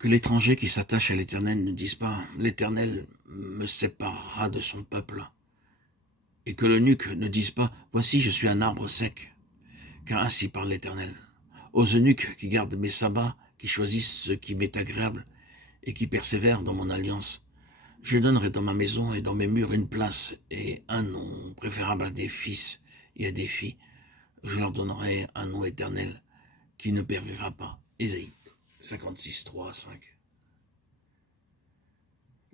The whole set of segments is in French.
Que l'étranger qui s'attache à l'Éternel ne dise pas « L'Éternel me séparera de son peuple ». Et que l'eunuque ne dise pas « Voici, je suis un arbre sec ». Car ainsi parle l'Éternel. Aux eunuques qui gardent mes sabbats, qui choisissent ce qui m'est agréable et qui persévèrent dans mon alliance, je donnerai dans ma maison et dans mes murs une place et un nom préférable à des fils et à des filles. Je leur donnerai un nom éternel qui ne périra pas. Ésaïe 56, 3 à 5.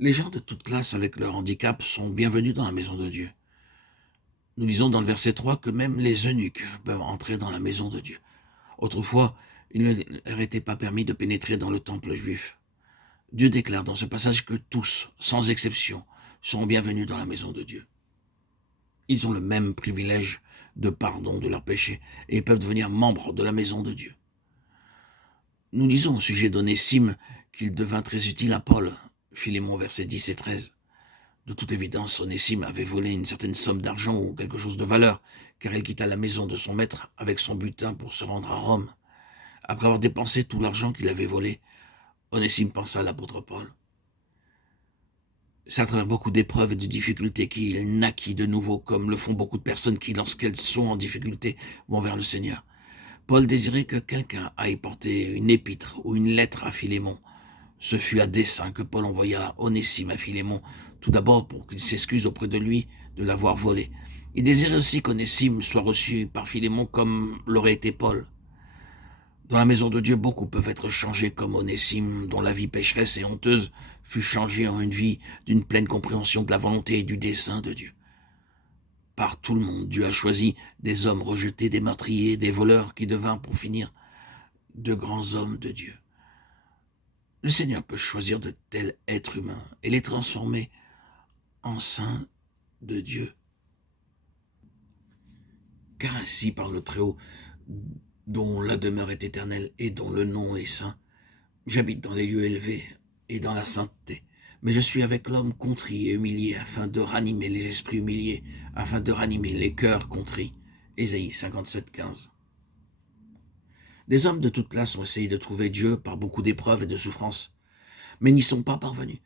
Les gens de toute classe avec leur handicap sont bienvenus dans la maison de Dieu. Nous lisons dans le verset 3 que même les eunuques peuvent entrer dans la maison de Dieu. Autrefois, il ne leur était pas permis de pénétrer dans le temple juif. Dieu déclare dans ce passage que tous, sans exception, sont bienvenus dans la maison de Dieu. Ils ont le même privilège de pardon de leurs péchés et ils peuvent devenir membres de la maison de Dieu. Nous lisons au sujet d'Onésime qu'il devint très utile à Paul, Philémon versets 10 et 13. De toute évidence, Onésime avait volé une certaine somme d'argent ou quelque chose de valeur, car il quitta la maison de son maître avec son butin pour se rendre à Rome. Après avoir dépensé tout l'argent qu'il avait volé, Onésime pensa à l'apôtre Paul. C'est à travers beaucoup d'épreuves et de difficultés qu'il naquit de nouveau, comme le font beaucoup de personnes qui, lorsqu'elles sont en difficulté, vont vers le Seigneur. Paul désirait que quelqu'un aille porter une épître ou une lettre à Philémon. Ce fut à dessein que Paul envoya Onésime à Philémon, tout d'abord pour qu'il s'excuse auprès de lui de l'avoir volé. Il désirait aussi qu'Onésime soit reçu par Philémon comme l'aurait été Paul. Dans la maison de Dieu, beaucoup peuvent être changés comme Onésime, dont la vie pécheresse et honteuse fut changée en une vie d'une pleine compréhension de la volonté et du dessein de Dieu. Par tout le monde, Dieu a choisi des hommes rejetés, des meurtriers, des voleurs qui devinrent pour finir de grands hommes de Dieu. Le Seigneur peut choisir de tels êtres humains et les transformer en saints de Dieu. Car ainsi parle le Très-Haut, dont la demeure est éternelle et dont le nom est saint. J'habite dans les lieux élevés et dans la sainteté, mais je suis avec l'homme contrit et humilié, afin de ranimer les esprits humiliés, afin de ranimer les cœurs contrits. Ésaïe 57, 15. Des hommes de toute classe ont essayé de trouver Dieu par beaucoup d'épreuves et de souffrances, mais n'y sont pas parvenus,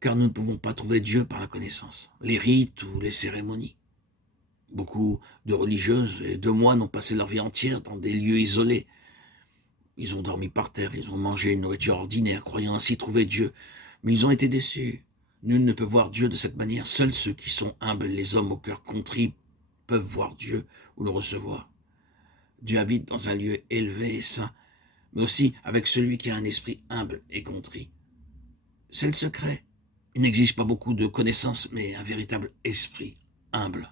car nous ne pouvons pas trouver Dieu par la connaissance, les rites ou les cérémonies. Beaucoup de religieuses et de moines ont passé leur vie entière dans des lieux isolés. Ils ont dormi par terre, ils ont mangé une nourriture ordinaire, croyant ainsi trouver Dieu, mais ils ont été déçus. Nul ne peut voir Dieu de cette manière, seuls ceux qui sont humbles, les hommes au cœur contrit, peuvent voir Dieu ou le recevoir. Dieu habite dans un lieu élevé et saint, mais aussi avec celui qui a un esprit humble et contrit. C'est le secret. Il n'exige pas beaucoup de connaissances, mais un véritable esprit humble.